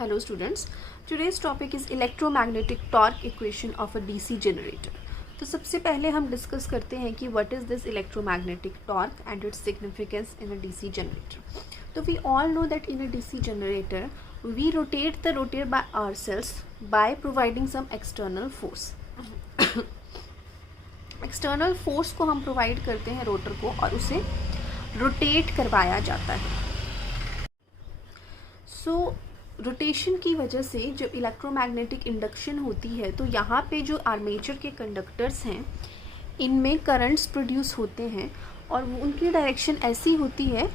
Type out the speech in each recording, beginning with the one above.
Hello students, today's topic is electromagnetic torque equation of a DC generator. तो सबसे पहले हम डिस्कस करते हैं कि what is this electromagnetic torque and its significance in a DC generator. तो we all know that in a DC generator we rotate the rotor by ourselves by providing some external force. External force को हम provide करते हैं rotor को और उसे rotate करवाया जाता है. रोटेशन की वजह से जब इलेक्ट्रोमैग्नेटिक इंडक्शन होती है तो यहाँ पे जो आर्मेचर के कंडक्टर्स हैं इनमें करंट्स प्रोड्यूस होते हैं और उनकी डायरेक्शन ऐसी होती है,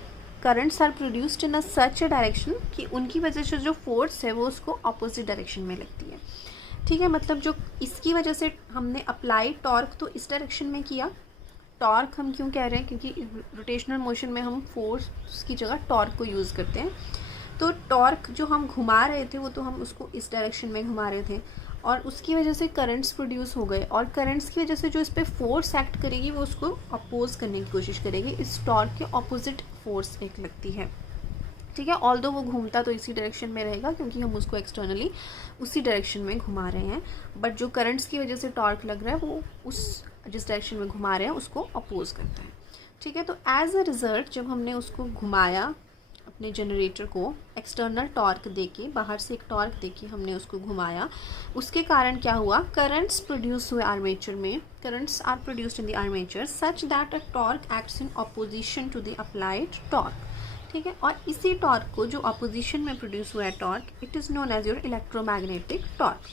currents are produced in a such a direction कि उनकी वजह से जो फोर्स है वो उसको अपोजिट डायरेक्शन में लगती है. ठीक है, मतलब जो इसकी वजह से हमने अप्लाई टॉर्क तो इस डायरेक्शन में किया. टॉर्क हम क्यों कह रहे हैं, क्योंकि रोटेशनल मोशन में हम फोर्स की जगह टॉर्क को यूज़ करते हैं. तो टॉर्क जो हम घुमा रहे थे वो तो हम उसको इस डायरेक्शन में घुमा रहे थे और उसकी वजह से करंट्स प्रोड्यूस हो गए और करंट्स की वजह से जो इस पर फोर्स एक्ट करेगी वो उसको अपोज करने की कोशिश करेगी. इस टॉर्क के ऑपोजिट फोर्स एक लगती है. ठीक है, ऑल्दो वो घूमता तो इसी डायरेक्शन में रहेगा क्योंकि हम उसको एक्सटर्नली उसी डायरेक्शन में घुमा रहे हैं, बट जो करंट्स की वजह से टॉर्क लग रहा है वो उस जिस डायरेक्शन में घुमा रहे हैं उसको अपोज करता है. ठीक है, तो एज अ रिज़ल्ट जब हमने उसको घुमाया अपने जनरेटर को एक्सटर्नल टॉर्क देके, बाहर से एक टॉर्क देके हमने उसको घुमाया, उसके कारण क्या हुआ, करंट्स प्रोड्यूस हुए आर्मेचर में. Currents are produced in the armature such that a torque acts in opposition to the applied torque. ठीक है, और इसी टॉर्क को जो अपोजिशन में प्रोड्यूस हुआ है torque, it is known as your electromagnetic torque.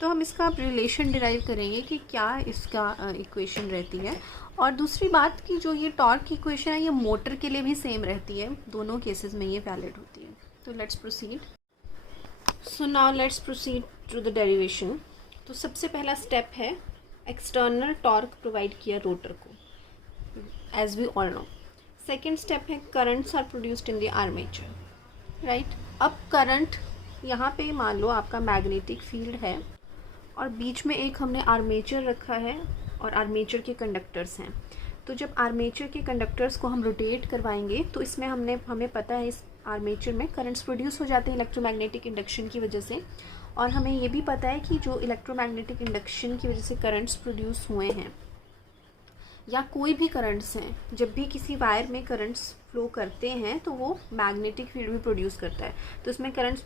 तो हम इसका रिलेशन डिराइव करेंगे कि क्या इसका इक्वेशन रहती है. और दूसरी बात कि जो ये टॉर्क की इक्वेशन है ये मोटर के लिए भी सेम रहती है, दोनों केसेस में ये वैलिड होती है. तो let's proceed. So now let's proceed to the derivation. तो सबसे पहला स्टेप है एक्सटर्नल टॉर्क प्रोवाइड किया रोटर को, as we all know. Second step है currents are produced in the armature. Right, अब करंट यहाँ पे मान लो आपका मैग्नेटिक फील्ड है और बीच में एक हमने आर्मेचर रखा है और आर्मेचर के कंडक्टर्स हैं. तो जब आर्मेचर के कंडक्टर्स को हम रोटेट करवाएंगे तो इसमें हमें पता है इस आर्मेचर में करंट्स प्रोड्यूस हो जाते हैं इलेक्ट्रोमैग्नेटिक इंडक्शन की वजह से. और हमें ये भी पता है कि जो इलेक्ट्रोमैग्नेटिक इंडक्शन की वजह से करंट्स प्रोड्यूस हुए हैं या कोई भी करंट्स हैं, जब भी किसी वायर में करंट्स फ्लो करते हैं तो वो मैग्नेटिक फील्ड भी प्रोड्यूस करता है. तो इसमें करंट्स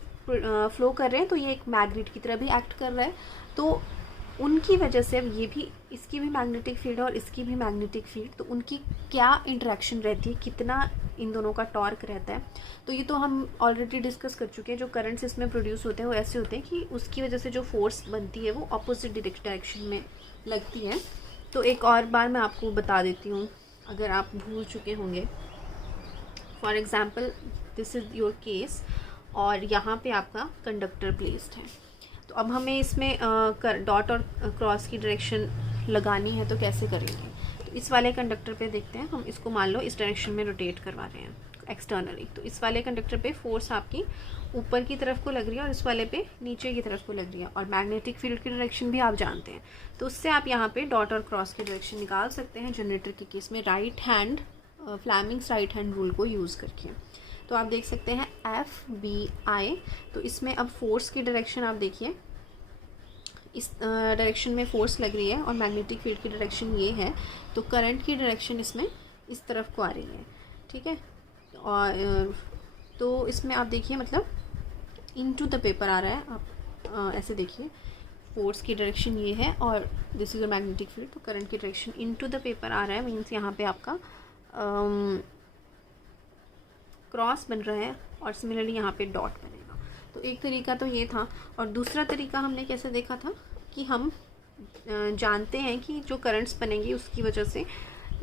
फ्लो कर रहे हैं तो ये एक मैग्नेट की तरह भी एक्ट कर रहा है. तो उनकी वजह से ये भी, इसकी भी मैग्नेटिक फील्ड है और इसकी भी मैग्नेटिक फील्ड, तो उनकी क्या इंटरेक्शन रहती है, कितना इन दोनों का टॉर्क रहता है. तो ये तो हम ऑलरेडी डिस्कस कर चुके हैं. जो करंट्स इसमें प्रोड्यूस होते हैं वो ऐसे होते हैं कि उसकी वजह से जो फोर्स बनती है वो अपोजिट डायरेक्शन में लगती है. तो एक और बार मैं आपको बता देती हूँ अगर आप भूल चुके होंगे. For example this is your case और यहाँ पे आपका कंडक्टर प्लेस्ड है. तो अब हमें इसमें डॉट और क्रॉस की डायरेक्शन लगानी है तो कैसे करेंगे. तो इस वाले कंडक्टर पे देखते हैं, हम इसको मान लो इस डायरेक्शन में रोटेट करवा रहे हैं एक्सटर्नली. तो इस वाले कंडक्टर पे फोर्स आपकी ऊपर की तरफ को लग रही है और इस वाले पे नीचे की तरफ को लग रही है और मैग्नेटिक फील्ड की डायरेक्शन भी आप जानते हैं. तो उससे आप यहाँ पे डॉट और क्रॉस की डायरेक्शन निकाल सकते हैं जनरेटर के केस में right hand Fleming's right hand rule को यूज़ करके. तो आप देख सकते हैं FBI. तो इसमें अब फोर्स की डायरेक्शन आप देखिए, इस डायरेक्शन में फोर्स लग रही है और मैग्नेटिक फील्ड की डायरेक्शन ये है. तो करंट की डायरेक्शन इसमें इस तरफ को आ रही है. ठीक है, और तो इसमें आप देखिए मतलब इनटू द पेपर आ रहा है. आप ऐसे देखिए, फोर्स की डायरेक्शन ये है और this is a magnetic field. तो करंट की डायरेक्शन इनटू द पेपर आ रहा है, मीन्स यहाँ पे आपका क्रॉस बन रहा है और सिमिलरली यहाँ पे डॉट बनेगा. तो एक तरीका तो ये था. और दूसरा तरीका हमने कैसे देखा था कि हम जानते हैं कि जो करंट्स बनेंगी उसकी वजह से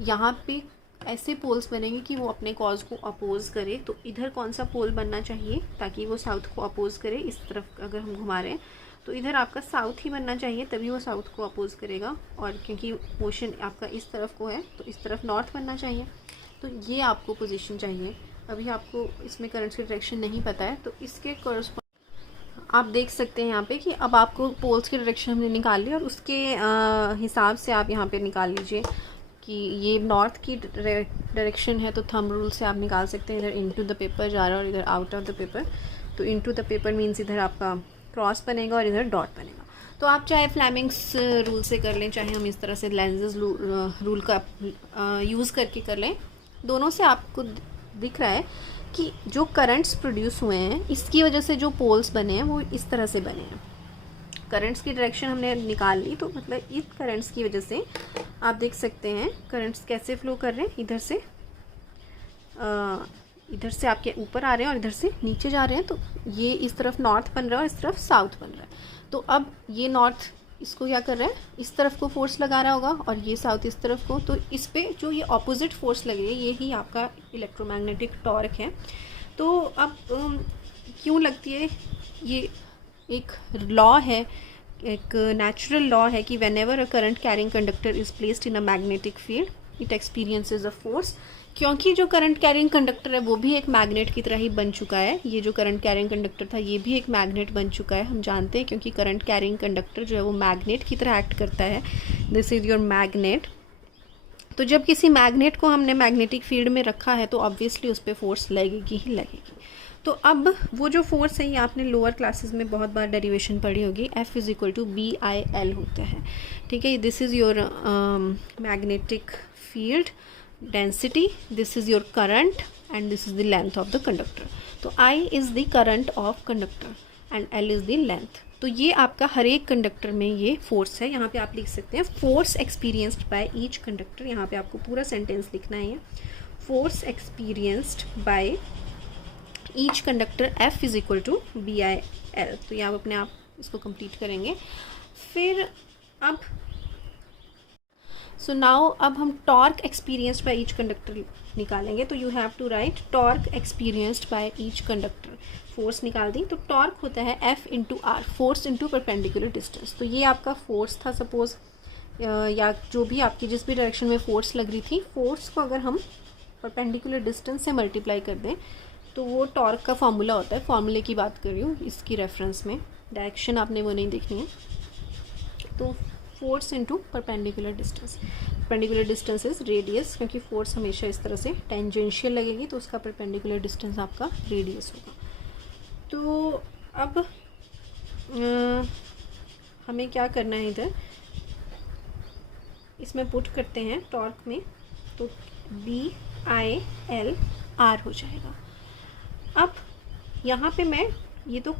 यहाँ पे ऐसे पोल्स बनेंगे कि वो अपने कॉज को अपोज करे. तो इधर कौन सा पोल बनना चाहिए ताकि वो साउथ को अपोज करे. इस तरफ अगर हम घुमा रहे हैं तो इधर आपका साउथ ही बनना चाहिए, तभी वो साउथ को अपोज करेगा. और क्योंकि मोशन आपका इस तरफ को है तो इस तरफ नॉर्थ बनना चाहिए. तो ये आपको पोजीशन चाहिए. अभी आपको इसमें करंट्स की डायरेक्शन नहीं पता है तो इसके कॉरस्पॉन्ड आप देख सकते हैं यहाँ पे कि अब आपको पोल्स की डायरेक्शन हमने निकाल ली और उसके हिसाब से आप यहाँ पे निकाल लीजिए कि ये नॉर्थ की डायरेक्शन है तो थंब रूल से आप निकाल सकते हैं. इधर इनटू द पेपर जा रहा है और इधर आउट ऑफ द पेपर. तो इनटू द पेपर मीन्स इधर आपका क्रॉस बनेगा और इधर डॉट बनेगा। तो आप चाहे फ्लेमिंग्स रूल से कर लें, चाहे हम इस तरह से लेंजेस रूल का यूज़ करके कर लें, दोनों से आपको दिख रहा है कि जो करंट्स प्रोड्यूस हुए हैं इसकी वजह से जो पोल्स बने हैं वो इस तरह से बने हैं। करंट्स की डायरेक्शन हमने निकाल ली, तो मतलब इस करंट्स की वजह से आप देख सकते हैं करंट्स कैसे फ्लो कर रहे हैं, इधर से आपके ऊपर आ रहे हैं और इधर से नीचे जा रहे हैं। तो ये इस तरफ नॉर्थ बन रहा है और इस तरफ साउथ बन रहा है। तो अब ये नॉर्थ इसको क्या कर रहा है, इस तरफ को फोर्स लगा रहा होगा और ये साउथ इस तरफ को, तो इस पे जो ये ऑपोजिट फोर्स लगे ये ही आपका इलेक्ट्रोमैग्नेटिक टॉर्क है। तो अब क्यों लगती है, ये एक लॉ है, एक नेचुरल लॉ है कि when ever a current carrying conductor is placed in a magnetic field it experiences a force. क्योंकि जो करंट कैरिंग कंडक्टर है वो भी एक मैग्नेट की तरह ही बन चुका है, ये जो करंट कैरिंग कंडक्टर था ये भी एक मैग्नेट बन चुका है, हम जानते हैं, क्योंकि करंट कैरिंग कंडक्टर जो है वो मैग्नेट की तरह एक्ट करता है। This is your magnet. तो जब किसी मैग्नेट को हमने मैग्नेटिक फील्ड में रखा है तो ऑब्वियसली उस पर फोर्स लगेगी ही लगेगी। तो अब वो जो फोर्स है ये आपने लोअर क्लासेस में बहुत बार डेरिवेशन पढ़ी होगी, F is equal to BIL होता है, ठीक है। This is your magnetic field density, this is your current and this is the length of the conductor. तो I is the current of conductor and L is the length. तो ये आपका हर एक conductor में ये फोर्स है। यहाँ पे आप लिख सकते हैं force experienced by each conductor, यहाँ पे आपको पूरा सेंटेंस लिखना है, force experienced by each conductor F is equal to BIL। तो ये आप अपने आप इसको कंप्लीट करेंगे। फिर अब सो नाउ अब हम torque experienced by each conductor निकालेंगे। तो you have to write torque experienced by each conductor. Force निकाल दी तो टॉर्क होता है F into r, force into perpendicular distance. तो ये आपका फोर्स था सपोज, या जो भी आपकी जिस भी डायरेक्शन में फोर्स लग रही थी, फोर्स को अगर हम परपेंडिकुलर डिस्टेंस से मल्टीप्लाई कर दें तो वो टॉर्क का फॉर्मूला होता है। फॉर्मूले की बात कर रही हूँ, इसकी रेफरेंस में, डायरेक्शन आपने वो नहीं देखनी है। तो force into perpendicular distance, perpendicular distance is radius, क्योंकि फोर्स हमेशा इस तरह से टेंजेंशियल लगेगी तो उसका परपेंडिकुलर डिस्टेंस आपका रेडियस होगा। तो अब हमें क्या करना है, इधर इसमें पुट करते हैं टॉर्क में, तो BIL R हो जाएगा। अब यहाँ पे मैं, ये तो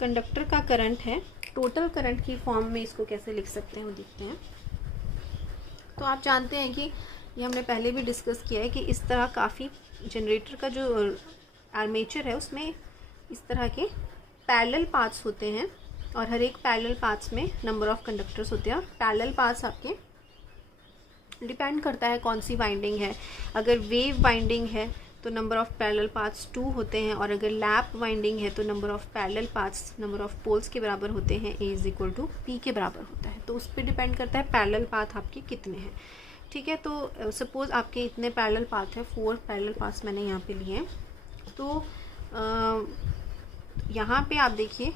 कंडक्टर का करंट है, टोटल करंट की फॉर्म में इसको कैसे लिख सकते हैं वो देखते हैं। तो आप जानते हैं कि ये हमने पहले भी डिस्कस किया है कि इस तरह काफ़ी जनरेटर का जो आर्मेचर है उसमें इस तरह के पैरेलल पाथ्स होते हैं और हर एक पैरेलल पाथ्स में नंबर ऑफ कंडक्टर्स होते हैं। और पैरेलल पाथ्स आपके डिपेंड करता है कौन सी वाइंडिंग है। अगर वेव वाइंडिंग है तो नंबर ऑफ पैरेलल पाथ्स 2 होते हैं, और अगर लैप वाइंडिंग है तो number of parallel paths number of poles के बराबर होते हैं, A is equal to P के बराबर होता है। तो उस पर डिपेंड करता है पैरेलल पाथ आपके कितने हैं, ठीक है। तो सपोज आपके इतने पैरेलल पाथ है, 4 पैरेलल पाथ्स मैंने यहाँ पे लिए हैं। तो यहाँ पे आप देखिए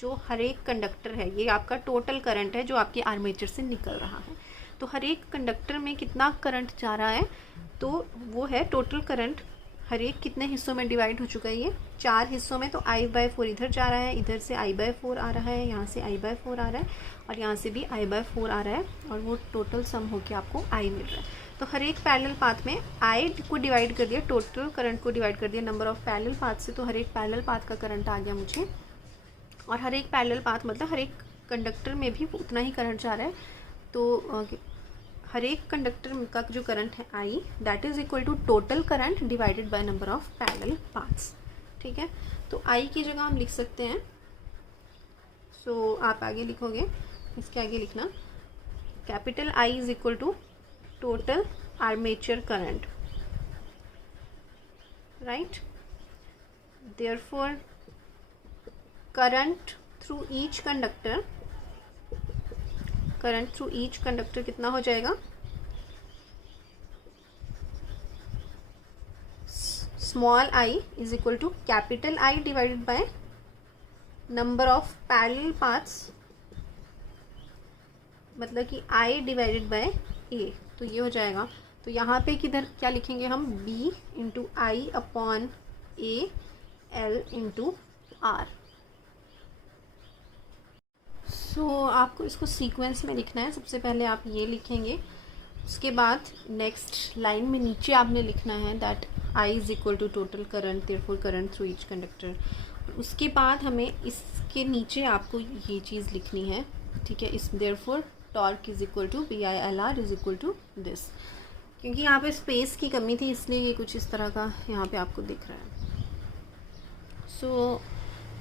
जो हर एक कंडक्टर है ये आपका टोटल करंट है जो आपके आर्मेचर से निकल रहा है। तो हर एक कंडक्टर में कितना करंट जा रहा है, तो वो है टोटल करंट। हर एक कितने हिस्सों में डिवाइड हो चुका है, ये 4 हिस्सों में। तो I/4 इधर जा रहा है, इधर से I/4 आ रहा है, यहाँ से I/4 आ रहा है और यहाँ से भी I/4 आ रहा है, और वो टोटल सम होके आपको I मिल रहा है। तो हर एक पैरेलल पाथ में I को डिवाइड कर दिया, टोटल करंट को डिवाइड कर दिया नंबर ऑफ पैरेलल पाथ से, तो हर एक पैरेलल पाथ का करंट आ गया मुझे। और हर एक पैरेलल पाथ मतलब हर एक कंडक्टर में भी उतना ही करंट जा रहा है। तो हर एक कंडक्टर का जो करंट है I, that is equal to total current divided by number of parallel paths, ठीक है। तो I की जगह हम लिख सकते हैं, सो आप आगे लिखोगे, इसके आगे लिखना capital I is equal to total armature current, right. Therefore current through each conductor, current through each conductor कितना हो जाएगा, small I is equal to capital I divided by number of parallel paths, मतलब कि I divided bye A। तो ये हो जाएगा। तो यहाँ पे किधर क्या लिखेंगे हम, B into I upon A L into R. So आपको इसको सीक्वेंस में लिखना है। सबसे पहले आप ये लिखेंगे, उसके बाद नेक्स्ट लाइन में नीचे आपने लिखना है that I is equal to total current therefore current through each conductor. उसके बाद हमें इसके नीचे आपको ये चीज़ लिखनी है, ठीक है, इस therefore torque is equal to P I L R is equal to this. क्योंकि यहाँ पे स्पेस की कमी थी इसलिए ये कुछ इस तरह का यहाँ पे आपको दिख रहा है। सो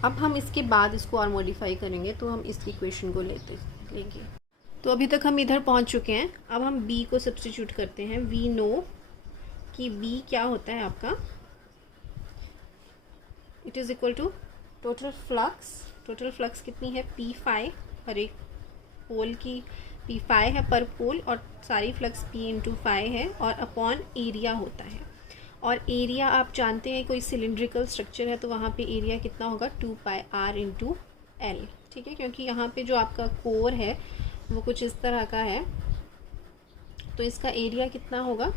अब हम इसके बाद इसको और मॉडिफाई करेंगे, तो हम इसकी इक्वेशन को लेंगे। तो अभी तक हम इधर पहुँच चुके हैं। अब हम b को सब्स्टिट्यूट करते हैं। वी नो कि b क्या होता है आपका, it is equal to total flux. Total flux कितनी है, पी फाई, हर एक पोल की पी फाई है पर पोल, और सारी फ्लक्स पी इंटू फाई है, और अपॉन एरिया होता है। और एरिया आप जानते हैं कोई सिलिंड्रिकल स्ट्रक्चर है तो वहाँ पे एरिया कितना होगा, 2 पाई आर इंटू एल, ठीक है। क्योंकि यहाँ पे जो आपका कोर है वो कुछ इस तरह का है, तो इसका एरिया कितना होगा,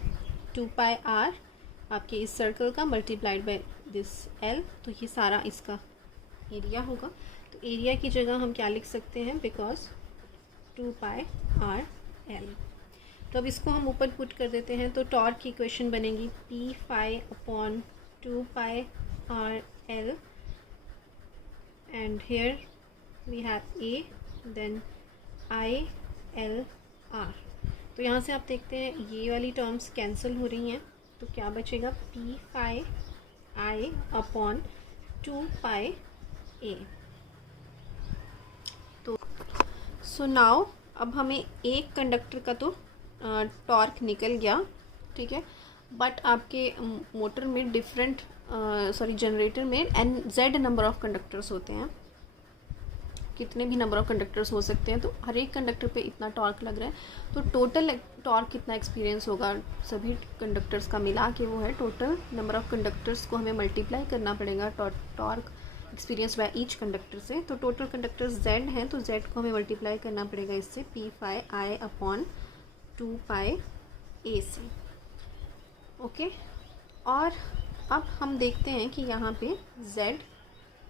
2 पाई आर आपके इस सर्कल का मल्टीप्लाइड बाय दिस एल, तो ये सारा इसका एरिया होगा। तो एरिया की जगह हम क्या लिख सकते हैं, बिकॉज 2 पाई आर एल। तो अब इसको हम ऊपर पुट कर देते हैं, तो टॉर्क की इक्वेशन बनेगी P phi upon 2 pi R L, and here we have A, then I L R. तो यहाँ से आप देखते हैं ये वाली टर्म्स कैंसिल हो रही हैं, तो क्या बचेगा, पी फाई आई अपॉन 2 पाई ए। तो सो नाउ अब हमें एक कंडक्टर का तो टॉर्क निकल गया, ठीक है, बट आपके मोटर में डिफरेंट जनरेटर में N Z number of conductors होते हैं। कितने भी नंबर ऑफ कंडक्टर्स हो सकते हैं, तो हर एक कंडक्टर पे इतना टॉर्क लग रहा है। तो टोटल टॉर्क कितना एक्सपीरियंस होगा सभी कंडक्टर्स का मिला के, वो है टोटल नंबर ऑफ कंडक्टर्स को हमें मल्टीप्लाई करना पड़ेगा torque experience by each conductor से। तो टोटल कंडक्टर्स जेड हैं, तो जेड को हमें मल्टीप्लाई करना पड़ेगा इससे, पी फाई आई अपॉन 2 पाई ए से, ओके। और अब हम देखते हैं कि यहाँ पे जेड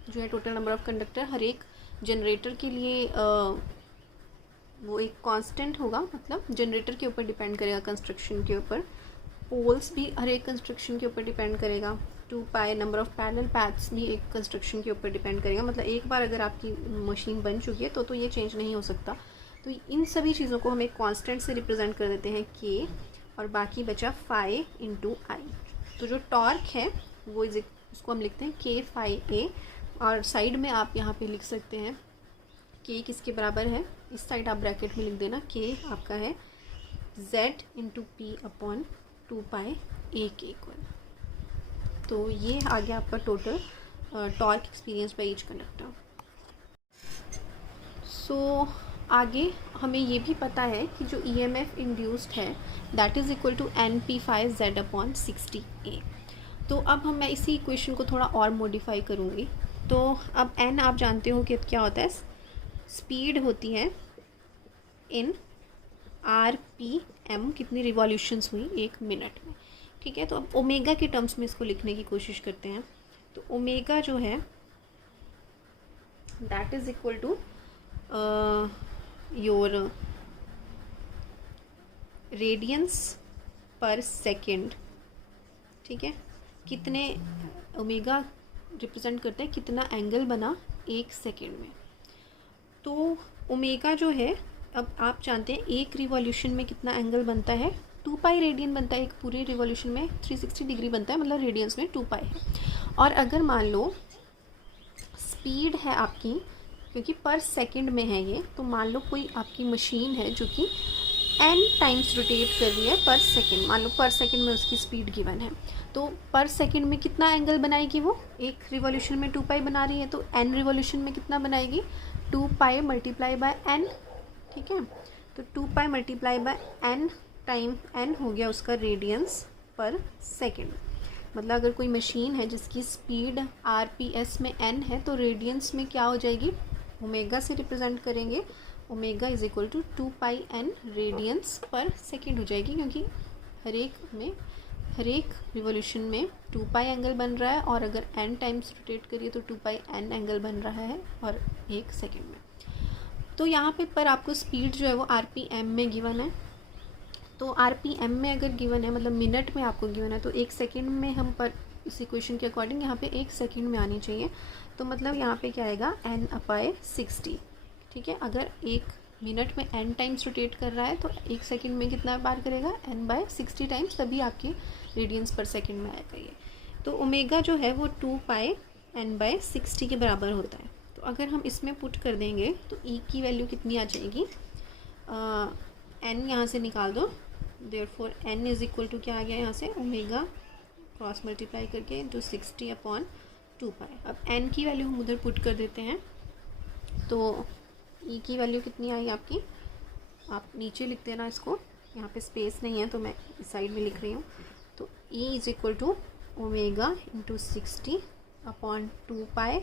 जो है टोटल नंबर ऑफ कंडक्टर, हर एक जनरेटर के लिए वो एक कांस्टेंट होगा, मतलब जनरेटर के ऊपर डिपेंड करेगा, कंस्ट्रक्शन के ऊपर। पोल्स भी हर एक कंस्ट्रक्शन के ऊपर डिपेंड करेगा। 2 पाई नंबर ऑफ पैरेलल पैथ्स भी एक कंस्ट्रक्शन के ऊपर डिपेंड करेगा। मतलब एक बार अगर आपकी मशीन बन चुकी है तो ये चेंज नहीं हो सकता। तो इन सभी चीज़ों को हम एक कांस्टेंट से रिप्रेजेंट कर देते हैं के, और बाकी बचा फाई इंटू आई। तो जो टॉर्क है वो उसको हम लिखते हैं के फाई ए, और साइड में आप यहाँ पे लिख सकते हैं के किसके बराबर है, इस साइड आप ब्रैकेट में लिख देना, के आपका है z into P upon 2 pi A के इक्वल। तो ये आ गया आपका total torque experience by each conductor. So आगे हमें ये भी पता है कि जो EMF इंड्यूस्ड है that is equal to N P phi Z upon 60 A. तो अब मैं इसी इक्वेशन को थोड़ा और मॉडिफाई करूँगी। तो अब n आप जानते हो कि क्या होता है, स्पीड होती है इन RPM, कितनी रिवॉल्यूशंस हुई 1 मिनट में, ठीक है। तो अब ओमेगा के टर्म्स में इसको लिखने की कोशिश करते हैं। तो ओमेगा जो है that is equal to your radians per second, ठीक है। कितने ओमेगा रिप्रेजेंट करता है कितना एंगल बना 1 सेकेंड में। तो ओमेगा जो है, अब आप जानते हैं एक रिवॉल्यूशन में कितना एंगल बनता है, 2 पाई रेडियन बनता है। एक पूरे रिवॉल्यूशन में 360 डिग्री बनता है, मतलब रेडियंस में 2 पाई है। और अगर मान लो स्पीड है आपकी, क्योंकि पर सेकंड में है ये, तो मान लो कोई आपकी मशीन है जो कि n टाइम्स रोटेट कर रही है पर सेकंड, मान लो पर सेकंड में उसकी स्पीड गिवन है, तो पर सेकंड में कितना एंगल बनाएगी वो, एक रिवॉल्यूशन में 2 पाई बना रही है, तो n रिवॉल्यूशन में कितना बनाएगी, 2 पाई मल्टीप्लाई बाय n, ठीक है। तो 2 पाई multiply by n time n हो गया उसका रेडियंस पर सेकंड। मतलब अगर कोई मशीन है जिसकी स्पीड RPS में n है, तो रेडियंस में क्या हो जाएगी, ओमेगा से रिप्रेजेंट करेंगे, omega is equal to 2 pi n radians per second हो जाएगी, क्योंकि हर एक में हर एक रिवोल्यूशन में 2 पाई एंगल बन रहा है, और अगर n टाइम्स रोटेट करिए तो 2 पाई n एंगल बन रहा है और 1 सेकेंड में। तो यहाँ पे पर आपको स्पीड जो है वो RPM में गिवन है। तो RPM में अगर गिवन है, मतलब मिनट में आपको गिवन है, तो 1 सेकेंड में हम पर इस इक्वेशन के अकॉर्डिंग यहाँ पे 1 सेकेंड में आनी चाहिए। तो मतलब यहाँ पे क्या आएगा n/60, ठीक है। अगर 1 मिनट में n टाइम्स रोटेट कर रहा है तो 1 सेकेंड में कितना बार करेगा, n/60 टाइम्स, तभी आपके रेडियंस पर सेकेंड में आएगा ये। तो ओमेगा जो है वो 2 पाई n/60 के बराबर होता है। तो अगर हम इसमें पुट कर देंगे तो e की वैल्यू कितनी आ जाएगी, n यहाँ से निकाल दो, therefore n is equal to क्या आ गया यहाँ से, ओमेगा क्रॉस मल्टीप्लाई करके इंटू 60/2 पाई। अब n की वैल्यू हम उधर पुट कर देते हैं, तो e की वैल्यू कितनी आई आपकी, आप नीचे लिख देना इसको, यहाँ पे स्पेस नहीं है तो मैं इस साइड में लिख रही हूँ। तो e is equal to omega into 60/2 pi,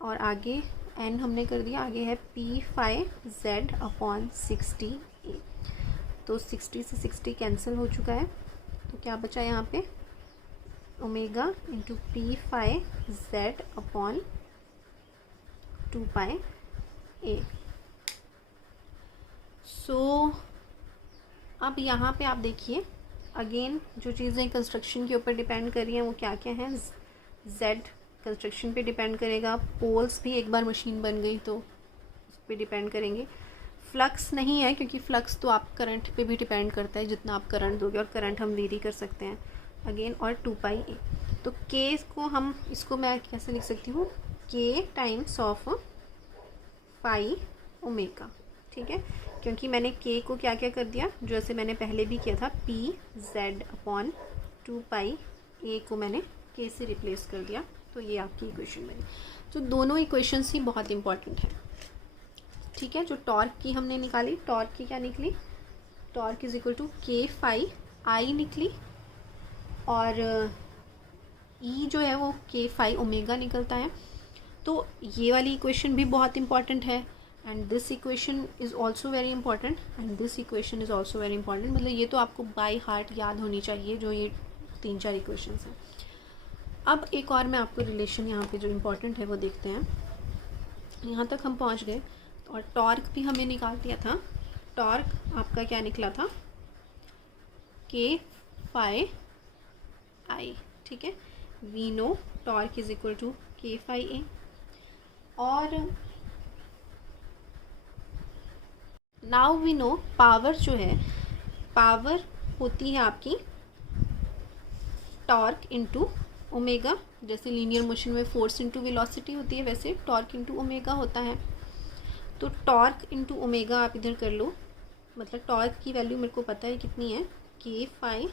और आगे n हमने कर दिया, आगे है p/z/60a। तो 60 से 60 कैंसिल हो चुका है, तो क्या बचा यहाँ पे, omega into p/z/2 pi a। सो अब यहाँ पे आप देखिए, अगेन जो चीज़ें कंस्ट्रक्शन के ऊपर डिपेंड कर रही हैं वो क्या क्या हैं, z कंस्ट्रक्शन पे डिपेंड करेगा, पोल्स भी एक बार मशीन बन गई तो उस पर डिपेंड करेंगे। फ्लक्स नहीं है, क्योंकि फ्लक्स तो आप करंट पे भी डिपेंड करता है, जितना आप करंट दोगे, और करंट हम वेरी कर सकते हैं अगेन, और 2 पाई a। तो k को हम, इसको मैं कैसे लिख सकती हूँ, k times of pi omega, ठीक है। क्योंकि मैंने k को क्या क्या कर दिया, जैसे मैंने पहले भी किया था, p/z/2 पाई a को मैंने k से रिप्लेस कर दिया, तो ये आपकी इक्वेशन बनी। तो दोनों इक्वेशंस ही बहुत इंपॉर्टेंट है, ठीक है। जो टॉर्क की हमने निकाली, टॉर्क की क्या निकली, torque is equal to k/i निकली, और e जो है वो k/फ़ ओमेगा निकलता है। तो ये वाली इक्वेशन भी बहुत इंपॉर्टेंट है, and this equation is also very important, and this equation is also very important. मतलब ये तो आपको बाय हार्ट याद होनी चाहिए, जो ये 3-4 इक्वेशंस हैं। अब एक और मैं आपको रिलेशन यहाँ पे जो इम्पोर्टेंट है वो देखते हैं। यहाँ तक हम पहुँच गए, और टॉर्क भी हमें निकाल दिया था। टॉर्क आपका क्या निकला था, k/i, ठीक है। We know torque is equal to k/a, और नाउ वी नो पावर जो है, पावर होती है आपकी टॉर्क इंटू ओमेगा। जैसे लीनियर मोशन में फोर्स इंटू वेलोसिटी होती है, वैसे टॉर्क इंटू ओमेगा होता है। तो टॉर्क इंटू ओमेगा आप इधर कर लो, मतलब टॉर्क की वैल्यू मेरे को पता है कितनी है, k/i,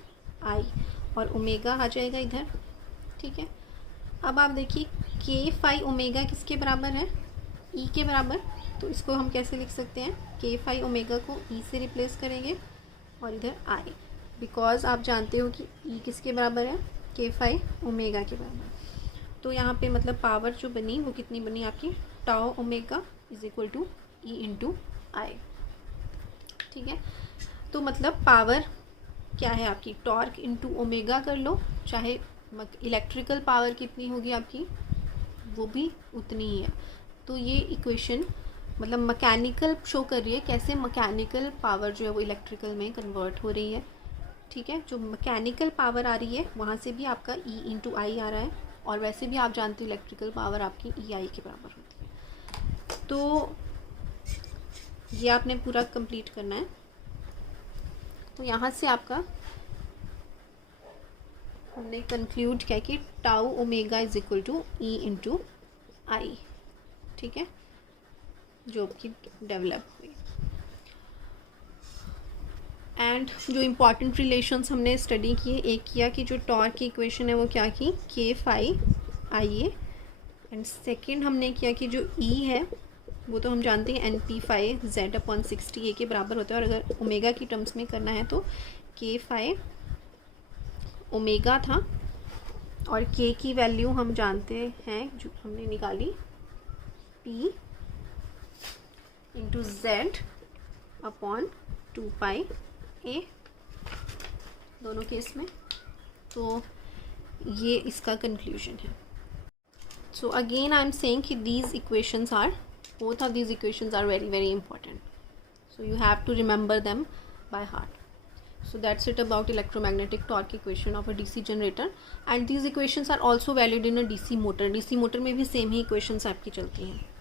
और ओमेगा आ जाएगा इधर, ठीक है। अब आप देखिए k/फ़ ओमेगा किसके बराबर है, e के बराबर। तो इसको हम कैसे लिख सकते हैं, k/फ़ ओमेगा को e से रिप्लेस करेंगे, और इधर i, बिकॉज आप जानते हो कि e किसके बराबर है, k/फ़ ओमेगा के बराबर। तो यहाँ पे मतलब पावर जो बनी वो कितनी बनी आपकी, tau omega is equal to e into I, ठीक है। तो मतलब पावर क्या है आपकी, टॉर्क इंटू ओमेगा कर लो, चाहे इलेक्ट्रिकल पावर कितनी होगी आपकी, वो भी उतनी ही है। तो ये इक्वेशन मतलब मैकेनिकल शो कर रही है, कैसे मैकेनिकल पावर जो है वो इलेक्ट्रिकल में कन्वर्ट हो रही है, ठीक है। जो मैकेनिकल पावर आ रही है वहाँ से भी आपका e इंटू आई आ रहा है, और वैसे भी आप जानते हो इलेक्ट्रिकल पावर आपकी EI के बराबर होती है। तो ये आपने पूरा कंप्लीट करना है। तो यहाँ से आपका हमने कंक्लूड किया कि tau omega is equal to E into I, ठीक है, जो कि डेवलप हुई। एंड जो इम्पॉर्टेंट रिलेशंस हमने स्टडी किए, एक किया कि जो टॉर्क की इक्वेशन है वो क्या की, k/फ़ IA, एंड सेकंड हमने किया कि जो E है वो तो हम जानते हैं NP/फ़ Z/60A के बराबर होता है, और अगर ओमेगा की टर्म्स में करना है तो k/फ़ ओमेगा था, और k की वैल्यू हम जानते हैं, जो हमने निकाली P into Z/2 pi A, दोनों केस में तो ये इसका कंक्लूजन है. So again I am saying कि these equations are, both of these equations are very very important. So you have to remember them by heart. So that's it about electromagnetic torque equation of a DC generator. And these equations are also valid in a DC motor. DC motor में भी same ही equations आपकी चलती हैं.